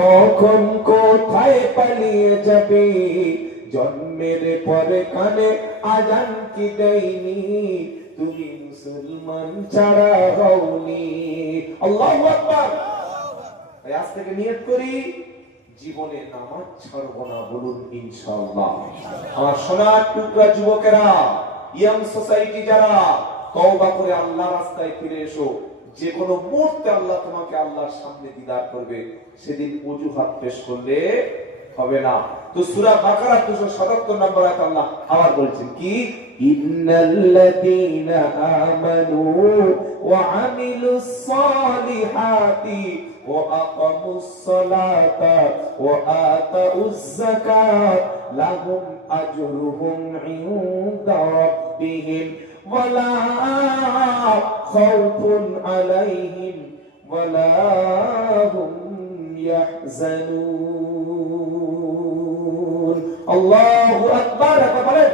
তখন কোথায় পালিয়ে যাবে? জন্মের পরে কানে আজান কি দেয়নি? তুমি মুসলমান ছাড়া হওনি। আল্লাহু আকবার। আজ থেকে নিয়ত করি জীবনে নামাজ ছাড়বো না, বলুন ইনশাআল্লাহ। আমার সোনার টুকরা যুবকেরা, ইয়াং সোসাইটি যারা, তওবা করে আল্লাহর রাস্তায় ফিরে এসো। যে কোনো মুহূর্তে আল্লাহ তোমাকে আল্লাহর সামনে দিদার করবে, সেদিন অজুহাত পেশ করলে হবে না। তো সূরা বাকারা 277 নম্বর আয়াত আল্লাহ আবার বলছেন কি, ইন্নাল্লাযীনা আমানু ওয়া আমিলুস সালিহাতি ওয়া আকামুস সালাতা ওয়া আতাউজ যাকাত লাহুম আজরুহুম ইনদা রাব্বিহিম ওয়া লা খাউফুন আলাইহিম ওয়া লা হুম ইয়াহজানুন। আল্লাহু আকবার। বলেন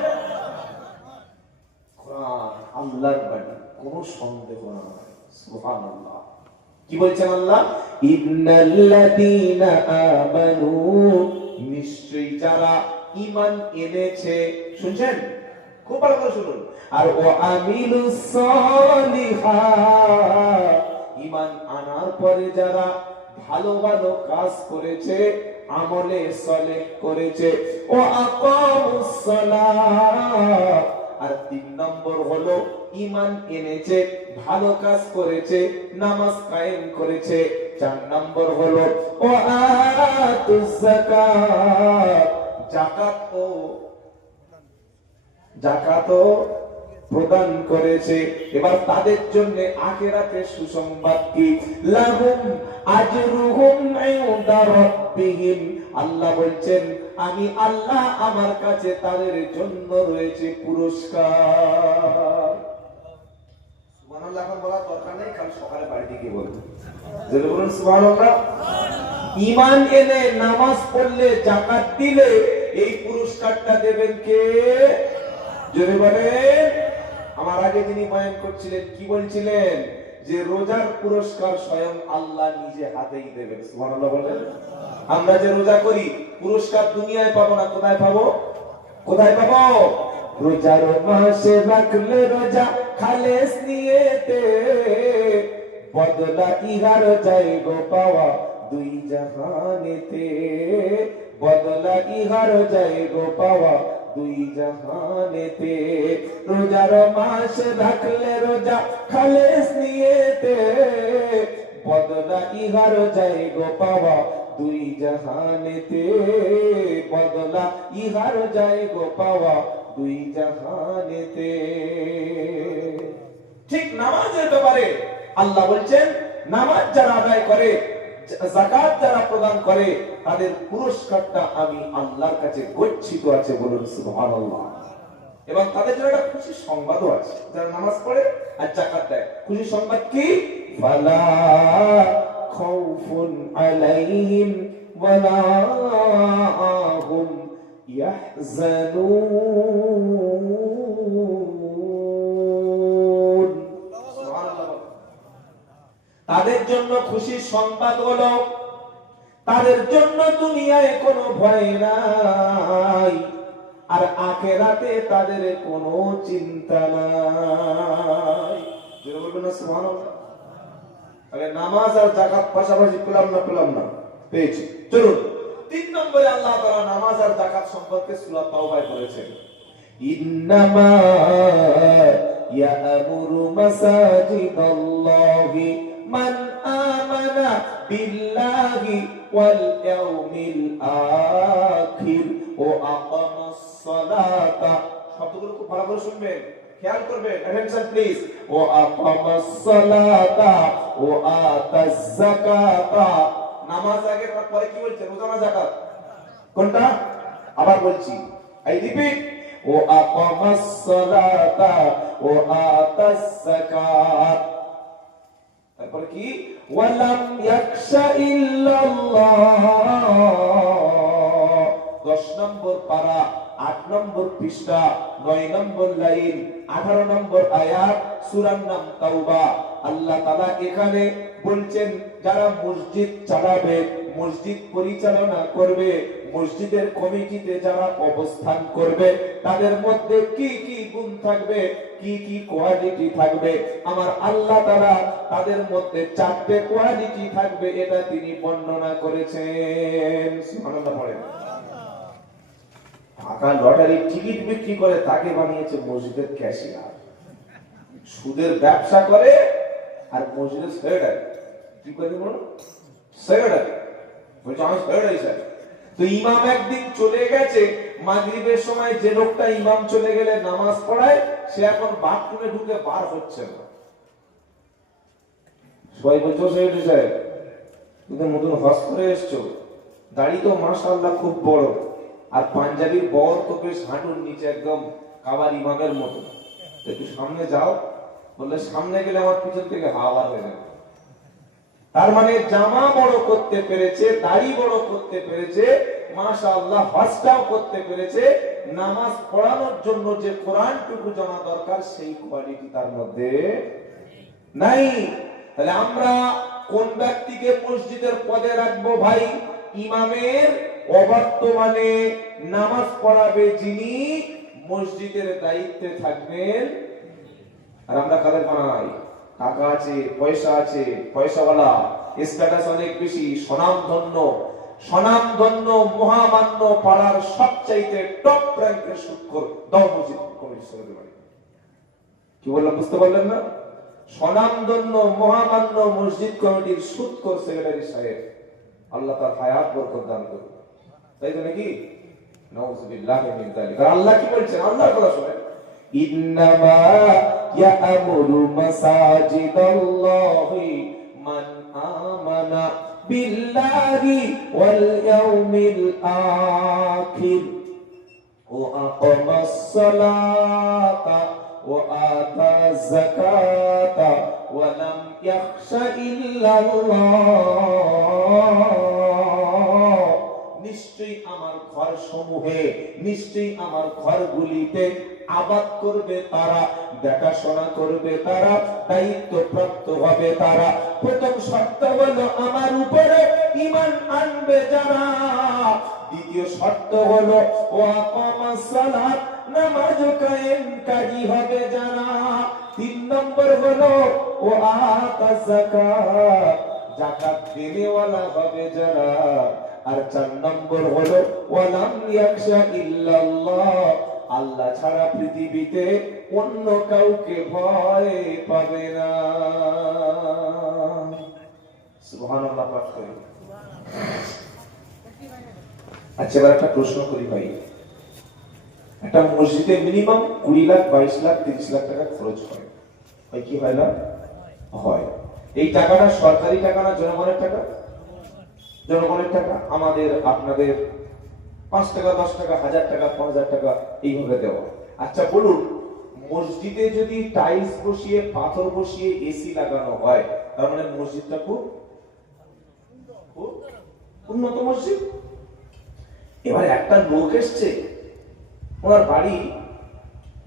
কোরআন আল্লাহর বাণী, কোনো সন্দেহ নাই। সুবহানাল্লাহ। কি বলছেন আল্লাহ? ইন্নাল্লাযীনা আমানু, নিশ্চয়ই যারা ঈমান এনেছে, শুনছেন খুব ভালো করে শুনুন, আর ও আমিলুস সালিহাত, ঈমান আনার পরে যারা ভালো ভালো কাজ করেছে, আমলে সালেহ করেছে, ও আকামুস সালাত, আর 3 নম্বর হলো ঈমান এনেছে, ভালো কাজ করেছে, নামাজ কায়েম করেছে। 4 নম্বর হলো ও আতুজ যাকাত, যাকাত প্রদান করেছে। এবার তাদের জন্য আখিরাতে সুসংবাদ কি, লাহুম আজরুহুম ইনদা রাব্বিহিম, আল্লাহ বলছেন আমি আল্লাহ আমার কাছে তাদের জন্য রয়েছে পুরস্কার। সুবহানাল্লাহ। এখন বলার দরকার নেই, কাল সকালে বাড়িতে গিয়ে বলবেন। জেনে বলুন সুবহানাল্লাহ। ঈমান এনে নামাজ পড়লে, যাকাত দিলে এই পুরস্কারটা দেবেন কে? জোরে বলেন। আমার আগে যিনি বয়ান করছিলেন কি বলছিলেন? যে রোজার পুরস্কার স্বয়ং আল্লাহ নিজে হাতেই দেবেন। সুবহানাল্লাহ বলেন। আমরা যে রোজা করি, পুরস্কার দুনিয়ায় পাবো না, কোথায় পাবো? কোথায় পাবো? রোজার মাসে রাখলে রোজা খালেস নিয়েতে, বদলা ইহার যাইগো পাওয়া দুই জাহানেতে, বদলা ইহার যাইগো পাওয়া দুই জাহানেতে। রোজার মাস রাখলে রোজা খালেস নিয়েতে, বদলা ইহার যাইগো পাওয়া দুই জাহানেতে, বদলা ইহার যাইগো পাওয়া দুই জাহানেতে। ঠিক নামাজের ব্যাপারে আল্লাহ বলছেন, নামাজ যারা আদায় করে, যাকাত যারা প্রদান করে, তাদের পুরস্কারটা আমি আল্লাহর কাছে গচ্ছিত আছে, বলুন সুবহানাল্লাহ। এবং তাদের জন্য একটা খুশির সংবাদও আছে, যারা নামাজ পড়ে আর যাকাত দেয়। খুশির সংবাদ কি? ফালা খাউফুন আলাইহিম ওয়ালা হুম ইয়াহজানুন। তাদের জন্য খুশির সংবাদ হলো, তাদের জন্য দুনিয়ায় কোনো ভয় নাই, আর আখিরাতে তাদের কোনো চিন্তা নাই। জোরে বলবেন না সুবহানাল্লাহ। তাহলে নামাজ আর যাকাত পাশাপাশি পেলাম না? পেয়েছি। চলুন 3 নম্বরে আল্লাহ তাআলা নামাজ আর যাকাত সম্পর্কে সূরা তাওবায় বলেছেন, ইন্নামা ইয়া'মুরু মাসাজিদাল্লাহি মান আমানা বিল্লাহি ওয়াল ইয়াউমিল আখির ওয়া আকামাস সালাতা। শব্দগুলো খুব ভালো করে শুনবেন, খেয়াল করবেন, অ্যাটেনশন প্লিজ। ওয়া আকামাস সালাতা ওয়া আতাজ যাকাতা। নামাজ আগে পরে কি বলছে? রোজা না যাকাত? কোনটা? আবার বলছি, আই রিপিট, ওয়া আকামাস সালাতা ওয়া আতাজ যাকাত। তারপরে কি? ওয়ালাম ইয়াখশা ইল্লাল্লাহ। 10 নম্বর পারা, 8 নম্বর পৃষ্ঠা, 9 নম্বর লাইন, 18 নম্বর আয়াত, সূরার নাম তাওবা। আল্লাহ তাআলা এখানে বলছেন যারা মসজিদ চালাবে, মসজিদ পরিচালনা করবে, মসজিদের কমিটিতে যারা অবস্থান করবে, তাদের মধ্যে কি কি গুণ থাকবে, কি কি কোয়ালিটি থাকবে, আমার আল্লাহ তাআলা তাদের মধ্যে 4টে কোয়ালিটি থাকবে, এটা তিনি বর্ণনা করেছেন। সুবহানাল্লাহ পড়েন। টাকা লটারির টিকিট বিক্রি করে তাকে বানিয়েছে মসজিদের ক্যাশিয়ার, সুদের ব্যবসা করে আর মসজিদের সেক্রেটারি। কি করে বলো? সেক্রেটারি বলছে আমি সেক্রেটারি স্যার। তো ইমাম একদিন চলে গেছে মাগরিবের সময়, যে লোকটা ইমাম চলে গেলে নামাজ পড়ায়, সে এখন বাথরুমে ঢুকে বার হচ্ছে না। সবাই বলছো সেক্রেটারি সাহেব তুমি নতুন হজ করে এসছো, দাড়ি তো মাশাআল্লাহ খুব বড়, আর পাঞ্জাবির বর তো বেশ হাঁটুর নিচে, একদম কাবার ইমামের মতো, একটু সামনে যাও। বললে সামনে গেলে আমার পিছন থেকে হাওয়া হয়ে যাবে। তার মানে জামা বড় করতে পেরেছে, দাড়ি বড় করতে পেরেছে, মাশাআল্লাহ হজটাও করতে পেরেছে, নামাজ পড়ানোর জন্য যে কোরআনটুকু জানা দরকার সেই কোয়ালিটি তার মধ্যে নাই। তাহলে আমরা কোন ব্যক্তিকে মসজিদের পদে রাখবো ভাই? ইমামের অবর্তমানে নামাজ পড়াবে যিনি, মসজিদের দায়িত্বে থাকবেন। আর আমরা কাদের বানাই? টাকা আছে, পয়সা আছে, পয়সাওয়ালা, স্ট্যাটাস অনেক বেশি, স্বনামধন্য মহামান্য পাড়ার সবচাইতে টপ র্যাঙ্কের সুদখোর দাও মসজিদ কমিটির সেক্রেটারি। কি বললাম বুঝতে পারলেন না? স্বনামধন্য মহামান্য মসজিদ কমিটির সুদখোর সেক্রেটারি সাহেব, আল্লাহ তার হায়াত বরকত দান করুন। তাই তো নাকি? নাউযুবিল্লাহি মিন যালিক। আর আল্লাহ কি বলছেন? আল্লাহর কথা শুনেন, ইন্নামা ইয়া'মুরু মাসাজিদাল্লাহি মান আমানা বিল্লাহি ওয়াল ইয়াউমিল আখির ওয়া আকামাস সালাতা ওয়া আতাজ যাকাতা ওয়া লাম ইয়াখশা ইল্লাল্লাহ। নিশ্চয়ই আমার ঘর সমূহে, নিশ্চয়ই আমার ঘরগুলিতে আবাদ করবে তারা, দেখাশোনা করবে তারা, দায়িত্বপ্রাপ্ত হবে তারা। প্রথম শর্ত হলো আমার উপরে ঈমান আনবে যারা। দ্বিতীয় শর্ত হলো ওয়াকামাস সালাত, নামাজ কায়েমকারী হবে যারা। 3 নম্বর হলো ওয়াতাজ যাকাত, যাকাত দেনেওয়ালা হবে যারা। আর 4 নম্বর হলো ওয়ালাম ইয়াখশা ইল্লাল্লাহ, আল্লাহ ছাড়া পৃথিবীতে অন্য কাউকে ভয় পাবে না। সুবহানাল্লাহ পাঠ করি। আচ্ছা এবার একটা প্রশ্ন করি ভাই, একটা মসজিদে মিনিমাম 20 লাখ 22 লাখ 30 লাখ টাকা খরচ হয়, হয় কি হয় না? হয়। এই টাকাটা সরকারি টাকা না জনগণের টাকা? জনগণের টাকা। আমাদের আপনাদের 5 টাকা 10 টাকা 1000 টাকা 5000 টাকা এইভাবে দেওয়া। আচ্ছা বলুন, মসজিদে যদি টাইলস বসিয়ে, পাথর বসিয়ে, এসি লাগানো হয়, তার মানে মসজিদটা খুব উন্নত মসজিদ। এবার একটা লোক এসছে, ওনার বাড়ি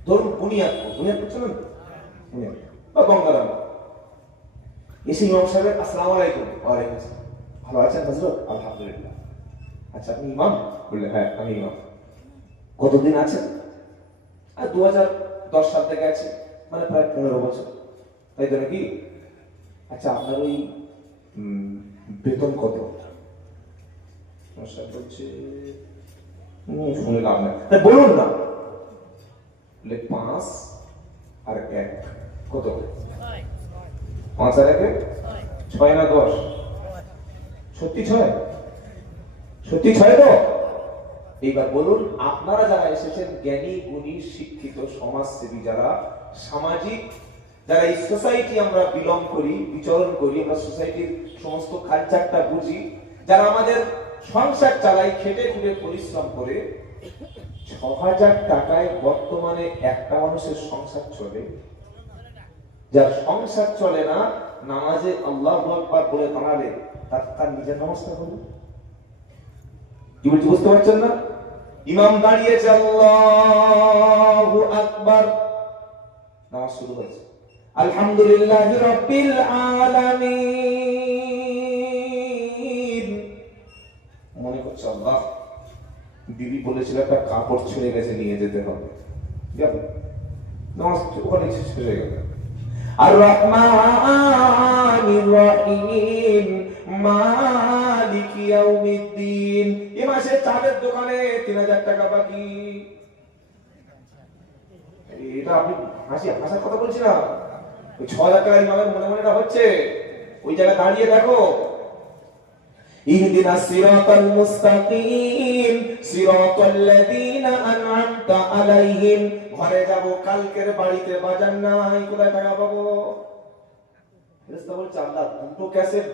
ধরুন বুনিয়াদপুর, বুনিয়াদপুর চলেন বা গঙ্গারাম, এসে ইমাম সাহেব আসসালামু আলাইকুম। ওয়ালাইকুম আসসালাম। ভালো আছেন হযরত? আলহামদুলিল্লাহ। আচ্ছা আপনি ইমাম? বললে হ্যাঁ আমি ইমাম। কতদিন আছেন? 2010 সাল থেকে আছি, মানে প্রায় 15 বছর। তাই তো নাকি? আচ্ছা আপনার ওই বেতন কত? বলছে শুনে লাভ নাই, বলুন না। 5 আর 1 কত? 5 আর 1 6 না 10? সত্যি 6? সত্যি 6 তো? এইবার বলুন, আপনারা যারা এসেছেন জ্ঞানী গুণী শিক্ষিত সমাজসেবী, যারা সামাজিক, যারা এই সোসাইটি আমরা বিলং করি, বিচরণ করি, আমরা সোসাইটির সমস্ত কালচারটা বুঝি, যারা আমাদের সংসার চালাই খেটে খুঁড়ে পরিশ্রম করে, 6000 টাকায় বর্তমানে একটা মানুষের সংসার চলে? যার সংসার চলে না, নামাজে আল্লাহু আকবার বলে দাঁড়ালে তার নিজের নামাজটা হলো কি বলছি বুঝতে পারছেন না? ইমাম দাঁড়িয়েছে আল্লাহু আকবার, নামাজ শুরু হয়েছে, আলহামদুলিল্লাহি রাব্বিল আলামিন, মনে করছে আল্লাহ দিদি বলেছিল একটা কাপড় ছিঁড়ে গেছে নিয়ে যেতে হবে, নামাজ ওখানে শেষ হয়ে গেল। আর রহমানির রহিম মালিকি ইয়াউমিদ্দিন, এই মাসে চাঁদের দোকানে 3000 টাকা বাকি। এটা আপনি হাসার কথা বলছি না, ওই 6000 টাকা ইমামের মনে মনেটা হচ্ছে, ওই জায়গায় দাঁড়িয়ে দেখো। ইহদিনাস সিরাতাল মুস্তাকিম সিরাতাল্লাযীনা আন'আমতা আলাইহিম। ঘরে যাব, কালকের বাড়িতে বাজার নাই, কোথায় টাকা পাবো? ফেরেশতা বলছে আল্লাহ দুটো ক্যাসেট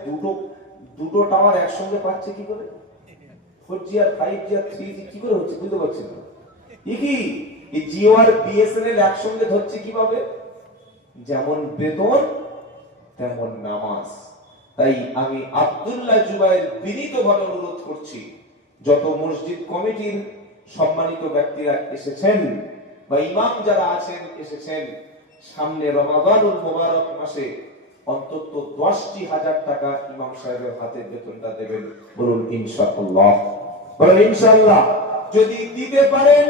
দুটো টাওয়ার একসঙ্গে পাচ্ছে কি করে? 4G আর 5G আর 3G কি করে হচ্ছে বুঝতে পারছি না। কি এই জিও আর বিএসএনএল একসঙ্গে ধরছে কিভাবে? যেমন বেতন তেমন নামাজ। তাই আমি আব্দুল্লাহ জুবাইর বিনীতভাবে অনুরোধ করছি, যত মসজিদ কমিটির সম্মানিত ব্যক্তিরা এসেছেন বা ইমাম যারা আছেন এসেছেন, সামনে রমাদানুল মুবারক মাসে অন্তত 10,000 টাকা ইমাম সাহেবের হাতে বেতনটা দেবেন। বলুন ইনশাআল্লাহ, বলুন ইনশাআল্লাহ। যদি দিতে পারেন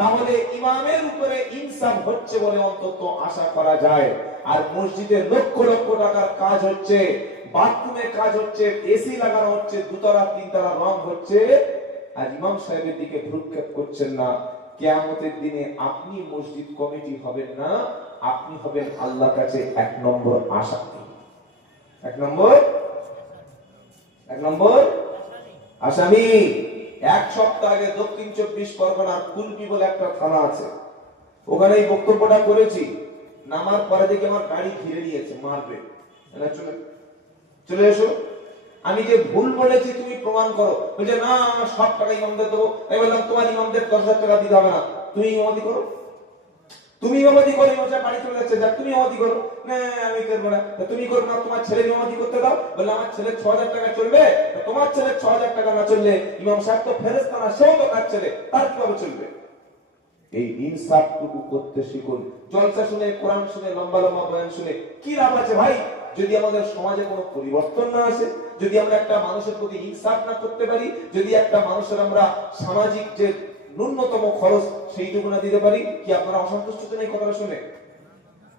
তাহলে ইমামের উপরে ইনসাফ হচ্ছে বলে অন্তত আশা করা যায়। আর মসজিদে লক্ষ লক্ষ টাকার কাজ হচ্ছে, বাথরুমে কাজ হচ্ছে, এসি লাগানো হচ্ছে, 2তলা 3তলা রং হচ্ছে, আর ইমাম সাহেবের দিকে ভ্রুক্ষেপ করছেন না। কিয়ামতের দিনে আপনি মসজিদ কমিটি হবেন না, আপনি হবেন আল্লাহর কাছে 1 নম্বর আসামি। 1 নম্বর আসামি। 1 সপ্তাহ আগে দক্ষিণ 24 পরগনার কুলপি বলে একটা থানা আছে, ওখানে এই বক্তব্যটা করেছি। নামার পরে দেখে আমার গাড়ি ঘিরে নিয়েছে, মারবে। চলে এসো, আমি যে ভুল বলেছি তুমি প্রমাণ করো। বলছে না সব টাকা ইমামদের দেবো। আমি বললাম তোমার ইমামদের 10,000 টাকা দিতে হবে না, তুমি ইমামতি করো। তুমি ইমামতি করো, ইমাম সাহেব বাড়ি চলে যাচ্ছে, যাক তুমি ইমামতি করো। না আমি করবো না। তুমি করো না, তোমার ছেলে ইমামতি করতে দাও। বললে আমার ছেলে 6,000 টাকা চলবে, তোমার ছেলে 6,000 টাকা না চললে ইমাম সাহেব তো ফেরেশতা না, সেও তো কাজ ছেলে, তার কিভাবে চলবে? এই ইনসাফটুকু করতে শিখুন। জলসা শুনে, কোরআন শুনে, লম্বা লম্বা বয়ান শুনে কি লাভ আছে ভাই, যদি আমাদের সমাজে কোনো পরিবর্তন না আসে, যদি আমরা একটা মানুষের প্রতি ইনসাফ না করতে পারি, যদি একটা মানুষের আমরা সামাজিক যে ন্যূনতম খরচ সেইটুকু না দিতে পারি, কি আপনারা অসন্তুষ্ট হচ্ছেন এই কথাটা শুনে?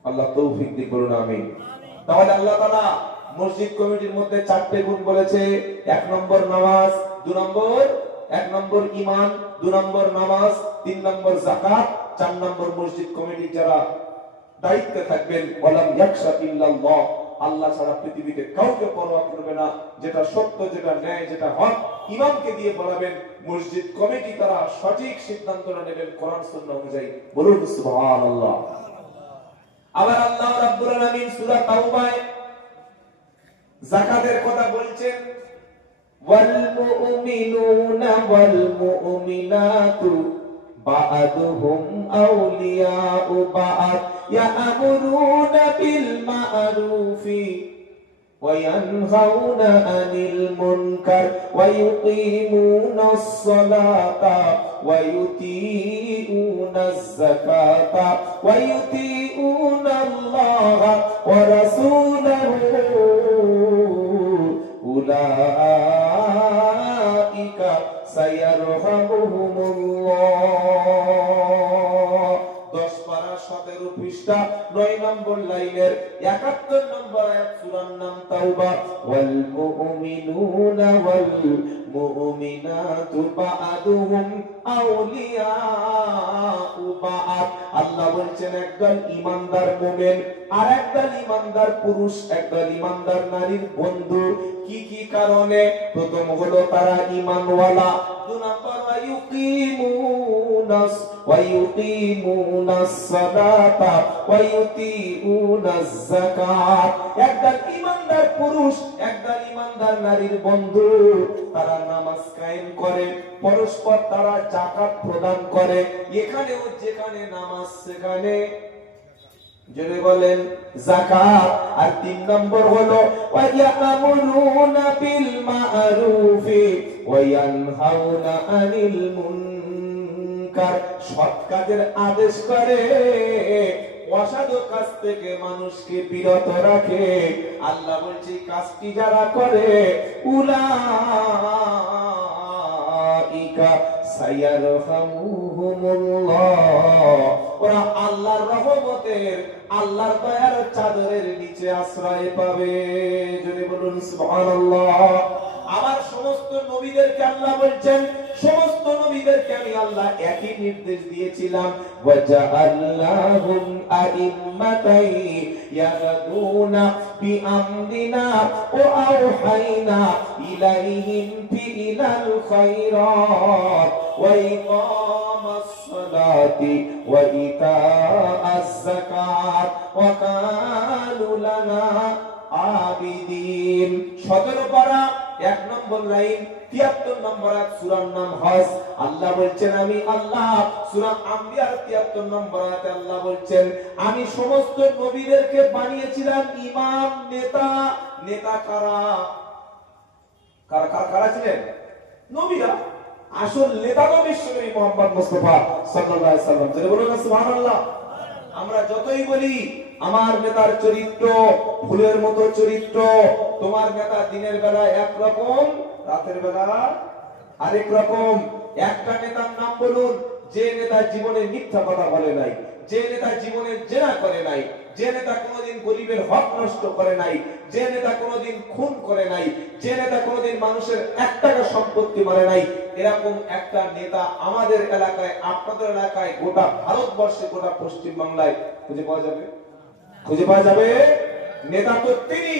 আল্লাহ তৌফিক দিক, বলুন আমিন। তাহলে আল্লাহ তাআলা মসজিদ কমিটির মধ্যে 4টে গুণ বলেছে। 1 নম্বর নামাজ, 2 নম্বর 1 নম্বর ঈমান, 2 নম্বর নামাজ, 3 নম্বর যাকাত, 4 নম্বর মসজিদ কমিটির যারা দায়িত্বে থাকবেন, ওয়ালাম ইয়াখশা ইল্লাল্লাহ, আল্লাহ ছাড়া পৃথিবীতে কাউকে পরোয়া করবে না। যেটা সত্য, যেটা ন্যায়, যেটা হক ইমামকে দিয়ে বলাবেন। মসজিদ কমিটি তারা সঠিক সিদ্ধান্তটা নেবেন কোরআন সুন্নাহ অনুযায়ী। বলুন সুবহানাল্লাহ। আবার আল্লাহ রাব্বুল আলামিন সূরা তাওবায় যাকাতের কথা বলছেন, ওয়াল মুমিনুনা ওয়াল মুমিনাতু বা'দুহুম আউলিয়াউ বা'দ ইয়া'মুরুনা বিল মা'রুফি ওয়া ইয়ানহাউনা আনিল মুনকার ওয়া ইউকিমুনাস সালাতা ওয়া ইউতিউনাজ যাকাতা ওয়া ইউতিউনাল্লাহা ওয়া রাসূলাহু উলাইকা সায়ারহামুহুমুল্লাহ। 10 পারা 17 পৃষ্ঠা 9 নম্বর লাইনের 71 নম্বর আয়াত, সূরার নাম তাওবা। ওয়াল মুমিনুনা ওয়াল মুমিনাতু বা'দুহুম আউলিয়াউ বা'দ। আল্লাহ বলছেন একদল ঈমানদার মুমিন আর একদল ঈমানদার পুরুষ, একদল ঈমানদার নারীর বন্ধু। কি কি কারণে? প্রথম হলো তারা ঈমানওয়ালা। 2 নম্বর ওয়া ইউকিমুনাস সালাতা ওয়া ইউতিউনাজ যাকাত। একদল ঈমানদার পুরুষ, একদল ঈমানদার নারীর বন্ধু, তারা নামাজ কায়েম করে, পরস্পর তারা যাকাত প্রদান করে। এখানেও যেখানে নামাজ সেখানে জোরে বলেন যাকাত। আর 3 নম্বর হলো ওয়া ইয়া'মুরুনা বিল মা'রুফি ওয়া ইয়ানহাউনা আনিল মুনকার। সৎ কাজের আদেশ করে, অসাধু কাজ থেকে মানুষকে বিরত রাখে। আল্লাহ বলছে কাজটি যারা করে উলাইকা উলাইকা সায়ারহামুহুমুল্লাহ, ওরা আল্লাহর রহমতের, আল্লাহর দয়ার চাদরের নিচে আশ্রয় পাবে। যদি বলুন সুবহানাল্লাহ। আবার সমস্ত নবীদেরকে আল্লাহ বলছেন, সমস্ত নবীদেরকে আমি আল্লাহ একই নির্দেশ দিয়েছিলাম, ওয়াজআলনাহুম আইম্মাতান ইয়াহদুনা বিআমরিনা ওয়া আওহাইনা ইলাইহিম ফিলাল খায়রাত ওয়া ইকামাস সালাতি ওয়া ইতাআজ যাকাত ওয়া কানু লানা আবিদিন। 17 পারা 1 নম্বর লাইন 73 নম্বর আয়াত, সূরার নাম হজ। আল্লাহ বলছেন আমি আল্লাহ। সূরা আম্বিয়ার 73 নম্বর আয়াতে আল্লাহ বলছেন আমি সমস্ত নবীদেরকে বানিয়েছিলাম ইমাম, নেতা। নেতা কারা? কারা কারা ছিলেন? নবীরা। আসল নেতা তো বিশ্বনবী মুহাম্মদ মুস্তাফা সাল্লাল্লাহু আলাইহি সাল্লাম। যদি বলুন সুবহানাল্লাহ। আমরা যতই বলি আমার নেতার চরিত্র ফুলের মতো চরিত্র, তোমার নেতা দিনের বেলা একরকম, রাতের বেলা আরেক রকম। একটা নেতার নাম বলুন যে নেতা জীবনে মিথ্যা কথা বলে নাই, যে নেতা জীবনে জেনা করে নাই, যে নেতা কোনোদিন গরিবের হক নষ্ট করে নাই, যে নেতা কোনোদিন খুন করে নাই, যে নেতা কোনোদিন মানুষের 1 টাকা সম্পত্তি মারে নাই। এরকম একটা নেতা আমাদের এলাকায়, আপনাদের এলাকায়, গোটা ভারতবর্ষে, গোটা পশ্চিম বাংলায় খুঁজে পাওয়া যাবে? খুঁজে পাওয়া যাবে? নেতা তো তিনি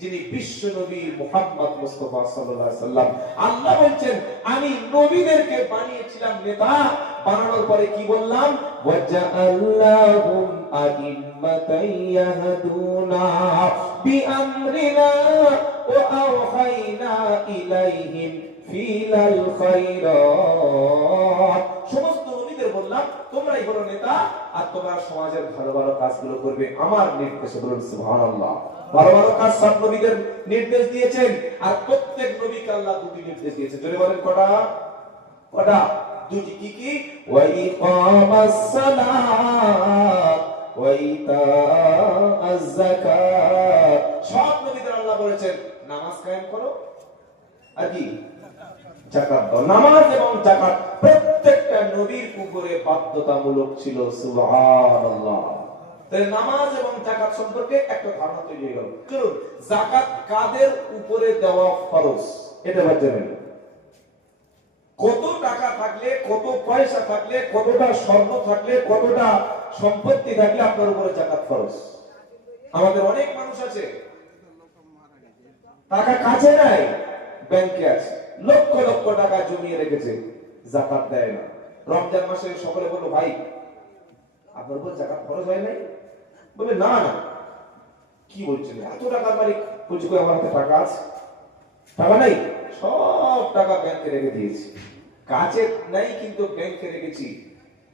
যিনি বিশ্ব নবী মুহাম্মদ মুস্তাফা সাল্লাল্লাহু আলাইহি সাল্লাম। আল্লাহ বলেন আমি নবীদেরকে বানিয়েছিলাম নেতা। বানানোর পরে কি বললাম? ওয়াজআল্লাহুম আইম্মাতান ইয়াহদুনা বিআমরিনা ওয়া আওহাইনা ইলাইহিম ফিলাল খায়রাত। সমস্ত নবীদের বললাম তোমরাই হলো নেতা, আর তোমরা সমাজের ভালো ভালো কাজগুলো করবে আমার নির্দেশে। বলুন সুবহানাল্লাহ। ভালো ভালো কাজ সব নবীদের নির্দেশ দিয়েছেন, আর প্রত্যেক নবীকে আল্লাহ 2টি নির্দেশ দিয়েছেন। জোরে বলেন কটা? কটা? 2টি। কি কি? ওয়া ইকামাস সালাত ওয়া ইতাআজ যাকাত। সব নবীদের আল্লাহ বলেছেন নামাজ কায়েম করো আর কি যাকাত দাও। নামাজ এবং যাকাত প্রত্যেকটা নবীর উপরে বাধ্যতামূলক ছিল। সুবহানাল্লাহ। তাই নামাজ এবং যাকাত সম্পর্কে একটা ধারণা তৈরি হয়ে গেল। চলুন যাকাত কাদের উপরে দেওয়া ফরজ এটা জানেন? কত টাকা থাকলে, কত পয়সা থাকলে, কতটা স্বর্ণ থাকলে, কতটা সম্পত্তি থাকলে আপনার উপরে যাকাত ফরজ? আমাদের অনেক মানুষ আছে টাকা কাছে নাই, ব্যাংকে আছে, লক্ষ লক্ষ টাকা জমিয়ে রেখেছে, যাকাত দেয় না। রমজান মাসে সকলে বলল ভাই আপনার উপর যাকাত ফরজ হয় নাই? বলে না না। কি বলছেন? এত টাকার মালিক? বলছি আমার হাতে টাকা আছে। টাকা নাই? সব টাকা ব্যাংকে রেখে দিয়েছি। কাছে নাই কিন্তু ব্যাংকে রেখেছি।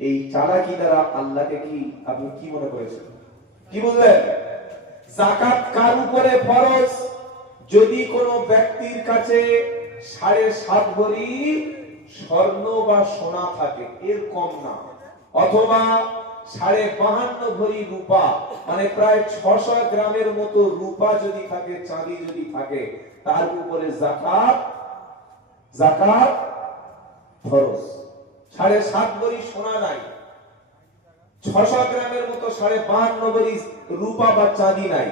এই চালাকি দ্বারা আল্লাহকে কি আপনি কি মনে করেছেন? কি বললেন? যাকাত কার উপরে ফরজ? যদি কোনো ব্যক্তির কাছে 7.5 ভরি স্বর্ণ বা সোনা থাকে, এর কম না, অথবা 52.5 ভরি রূপা, মানে প্রায় 600 গ্রামের মতো রূপা যদি থাকে, চাঁদি যদি থাকে, তার উপরে যাকাত ফরজ। 7.5 ভরি সোনা নাই, 600 গ্রামের মতো 52.5 ভরি রূপা বা চাঁদি নাই,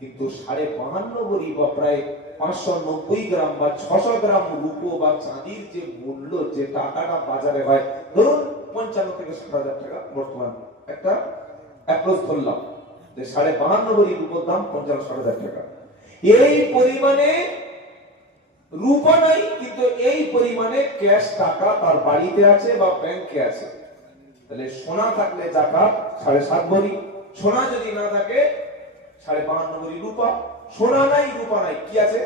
কিন্তু 52.5 ভরি বা প্রায় 590 গ্রাম বা 600 গ্রাম রূপো বা চাঁদির যে মূল্য, যে টাকাটা বাজারে হয়, ধরুন 55 থেকে 60,000 টাকা বর্তমান একটা অ্যাপ্রোচ ধরলাম, যে 52.5 ভরি রূপোর দাম 50-60,000 টাকা। এই পরিমাণে রূপা নাই, কিন্তু এই পরিমাণে ক্যাশ টাকা তার বাড়িতে আছে বা ব্যাংকে আছে। তাহলে সোনা থাকলে যাকাত 7.5 ভরি, সোনা যদি না থাকে 52.5 ভরি রূপা। সোনা নাই, রূপা নাই, কি আছে?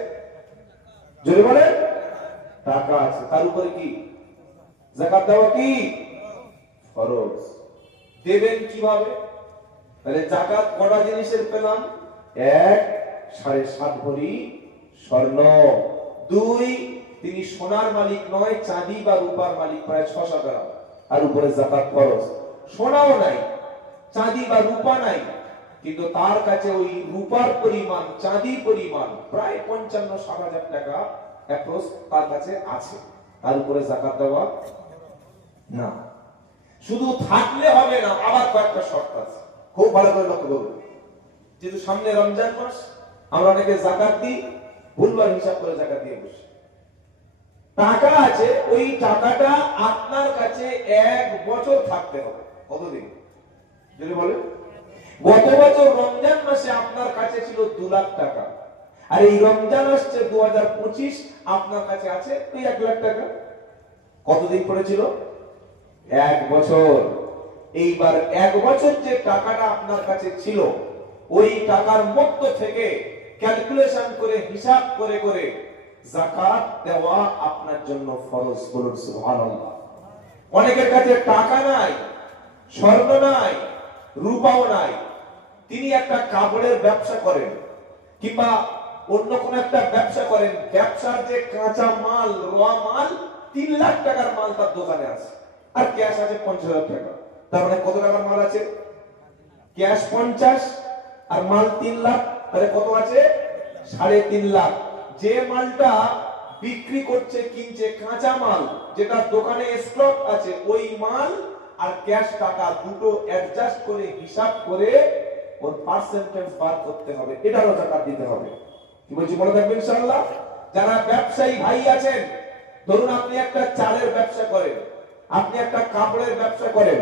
যদি বলে টাকা আছে, তার উপরে কি যাকাত দেওয়া কি ফরজ। দেবেন কিভাবে? তাহলে যাকাত কটা জিনিসের পেলাম? 1, 7.5 ভরি স্বর্ণ। 2, তিনি সোনার মালিক নয়, চাঁদি বা রূপার মালিক, প্রায় 600 গ্রাম, আর উপরে যাকাত ফরজ। সোনাও নাই, চাঁদি বা রূপা নাই, কিন্তু তার কাছে ওই রূপার পরিমাণ, চাঁদি পরিমাণ প্রায় 55-60,000 টাকা অ্যাপ্রোচ তার কাছে আছে। তার উপরে যাকাত দেওয়া না। শুধু থাকলে হবে না, আবার কয়েকটা শর্ত আছে, খুব ভালো করে লক্ষ্য করুন। যেহেতু সামনে রমজান মাস, আমরা অনেকে যাকাত দিই, ভুলভাল হিসাব করে যাকাত দিয়ে বসি। টাকা আছে, ওই টাকাটা আপনার কাছে 1 বছর থাকতে হবে। কতদিন? যদি বলে গত বছর রমজান মাসে আপনার কাছে ছিল 2 লাখ টাকা, আর এই রমজান আসছে 2025, আপনার কাছে আছে ওই 1 লাখ টাকা। কতদিন পড়েছিল? 1 বছর। এইবার 1 বছর যে টাকাটা আপনার কাছে ছিল, ওই টাকার মধ্য থেকে ক্যালকুলেশন করে, হিসাব করে করে যাকাত দেওয়া আপনার জন্য ফরজ। বলুন সুবহানাল্লাহ। অনেকের কাছে টাকা নাই, স্বর্ণ নাই, রূপাও নাই, তিনি একটা কাপড়ের ব্যবসা করেন কিংবা অন্য কোন একটা ব্যবসা করেন, ব্যবসার যে কাঁচা মাল, র মাল 3 লাখ টাকার মাল তার দোকানে আছে, আর ক্যাশ আছে 50,000 টাকা। তার মানে কত টাকার মাল আছে? ক্যাশ 50 আর মাল 3 লাখ, তাহলে কত আছে? 3.5 লাখ। যে মালটা বিক্রি করছে, কিনছে, কাঁচা মাল যেটা দোকানে স্টক আছে, ওই মাল আর ক্যাশ টাকা দুটো অ্যাডজাস্ট করে হিসাব করে ওর পার্সেন্টেজ বার করতে হবে, এটারও যাকাত দিতে হবে। কি বলছি মনে থাকবে ইনশাআল্লাহ। যারা ব্যবসায়ী ভাই আছেন, ধরুন আপনি একটা চালের ব্যবসা করেন, আপনি একটা কাপড়ের ব্যবসা করেন,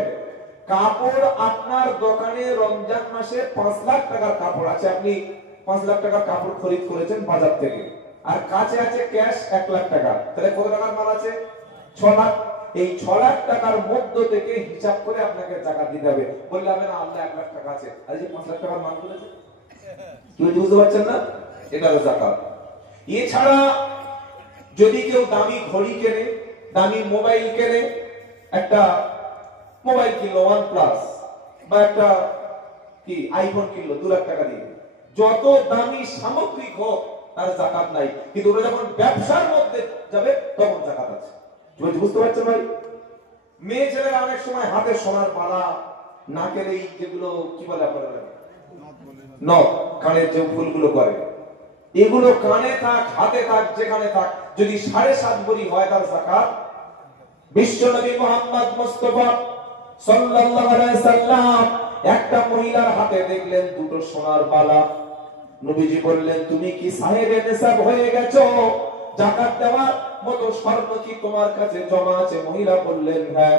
কাপড় আপনার দোকানে রমজান মাসে 5 লাখ টাকার কাপড় আছে, আপনি 5 লাখ টাকার কাপড় খরিদ করেছেন বাজার থেকে, আর কাছে আছে ক্যাশ 1 লাখ টাকা, তাহলে কত টাকার মাল আছে? 6 লাখ। এই 6 লাখ টাকার মধ্য থেকে হিসাব করে আপনাকে যাকাত দিতে হবে। বললে হবে না আল্লাহ 1 লাখ টাকা আছে, আর এই যে 5 লাখ টাকার মাল করেছে, কি বুঝতে পারছেন না? এটা হলো যাকাত। এছাড়া যদি কেউ দামি ঘড়ি কেনে, দামি মোবাইল কেনে, একটা মোবাইল কিনলো OnePlus বা একটা কি আইফোন কিনলো 2 লাখ টাকা দিয়ে, যত দামি সামগ্রিক হোক তার যাকাত নাই, কিন্তু ওটা যখন ব্যবসার মধ্যে যাবে তখন যাকাত আছে। বুঝতে পারছেন ভাই? মেয়ে ছেলেরা অনেক সময় হাতে সোনার মালা, নাকের এই যেগুলো কি বলে আপনারা, নথ, কানের যে ফুলগুলো করে, এগুলো কানে থাক, হাতে থাক, যেখানে থাক, যদি 7.5 ভরি হয় তার যাকাত। বিশ্ব নবী মুহাম্মদ মুস্তাফা সাল্লাল্লাহু আলাইহি সাল্লাম একটা মহিলার হাতে দেখলেন দুটো সোনার বালা। নবীজি বললেন, তুমি কি সাহেবে নিসাব হয়ে গেছো? যাকাত দেওয়ার মতো স্বর্ণ কি তোমার কাছে জমা আছে? মহিলা বললেন হ্যাঁ।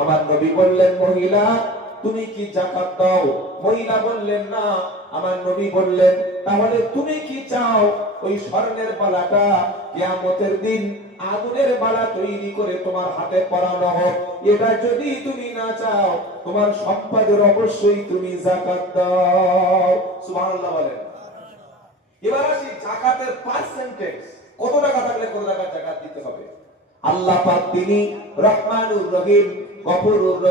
আমার নবী বললেন, মহিলা তুমি কি যাকাত দাও? মহিলা বললেন না। আমার নবী বললেন, তাহলে তুমি কি চাও? ওই স্বর্ণের বালাটা কিয়ামতের দিন আগুনের বালা তৈরি করে তোমার হাতে পরানো হোক। এটা যদি তুমি না চাও, তোমার সম্পদের অবশ্যই তুমি যাকাত দাও। সুবহানাল্লাহ বলেন। এবার আসি যাকাতের পার্সেন্টেজ, কত টাকা থাকলে কত টাকা যাকাত দিতে হবে। আল্লাহ পাক তিনি রহমানুর রহিম, গফুরুর রহিম।